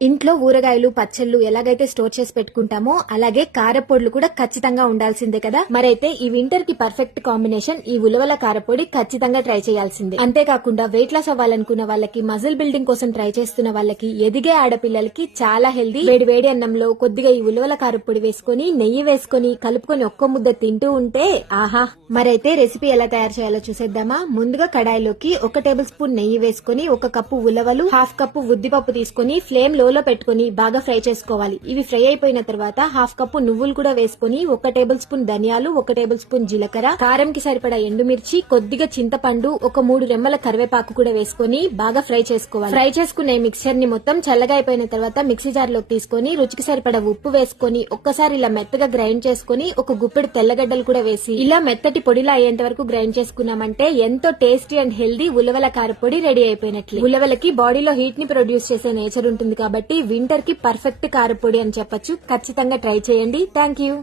ఇంట్లో ఊరగాయలు పచ్చళ్ళు ఎలాగైతే స్టోర్ చేసి పెట్టుకుంటామో అలాగే కారపొడులు కూడా ఖచ్చితంగా ఉండాల్సిందే కదా. మరైతే ఈ వింటర్కి పర్ఫెక్ట్ కాంబినేషన్ ఈ ఉలవల కారపొడి ఖచ్చితంగా ట్రై చేయాల్సిందే. అంతేకాకుండా వెయిట్ లాస్ అవ్వాలనుకున్న వాళ్ళకి మజిల్ బిల్డింగ్ కోసం ట్రై చేస్తున్న వాళ్ళకి ఎదిగే ఆడపిల్లలకి చాలా హెల్దీ వేడి వేడి అన్నంలో కొద్దిగా ఈ ఉలవల కారపొడి వేసుకొని నెయ్యి వేసుకొని కలుపుకొని ఒక్క ముద్ద తింటూ ఉంటే ఆహా. మరైతే రెసిపీ ఎలా తయారు చేయాలో చూసేద్దామా? ముందుగా కడాయిలోకి ఒక టేబుల్ స్పూన్ నెయ్యి వేసుకొని ఒక కప్పు ఉలవలు హాఫ్ కప్పు ఉద్దిపప్పు తీసుకొని ఫ్లేమ్లో లో పెట్టుకొని బాగా ఫ్రై చేసుకోవాలి. ఇవి ఫ్రై అయిపోయిన తర్వాత హాఫ్ కప్పు నువ్వులు కూడా వేసుకొని ఒక టేబుల్ స్పూన్ ధనియాలు ఒక టేబుల్ స్పూన్ జీలకర్ర కారం కి సరిపడా ఎండుమిర్చి కొద్దిగా చింతపండు ఒక మూడు రెమ్మల కరివేపాకు కూడా వేసుకొని బాగా ఫ్రై చేసుకోవాలి. ఫ్రై చేసుకునే మిక్చర్ని మొత్తం చల్లగా అయిపోయిన తర్వాత మిక్సీ జార్లోకి తీసుకొని రుచికి సరిపడా ఉప్పు వేసుకొని ఒక్కసారి ఇలా మెత్తగా గ్రైండ్ చేసుకొని ఒక గుప్పెడు తెల్లగడ్డలు కూడా వేసి ఇలా మెత్తటి పొడిలా అయ్యేంత వరకు గ్రైండ్ చేసుకున్నామంటే ఎంతో టేస్టీ అండ్ హెల్దీ ఉలవల కారపొడి రెడీ అయిపోయినట్లు. ఉలవలకి బాడీలో హీట్ని ప్రొడ్యూస్ చేసే నేచర్ ఉంటుంది కాబట్టి కాబట్టి వింటర్కి పర్ఫెక్ట్ కారపొడి అని చెప్పొచ్చు. ఖచ్చితంగా ట్రై చేయండి. Thank you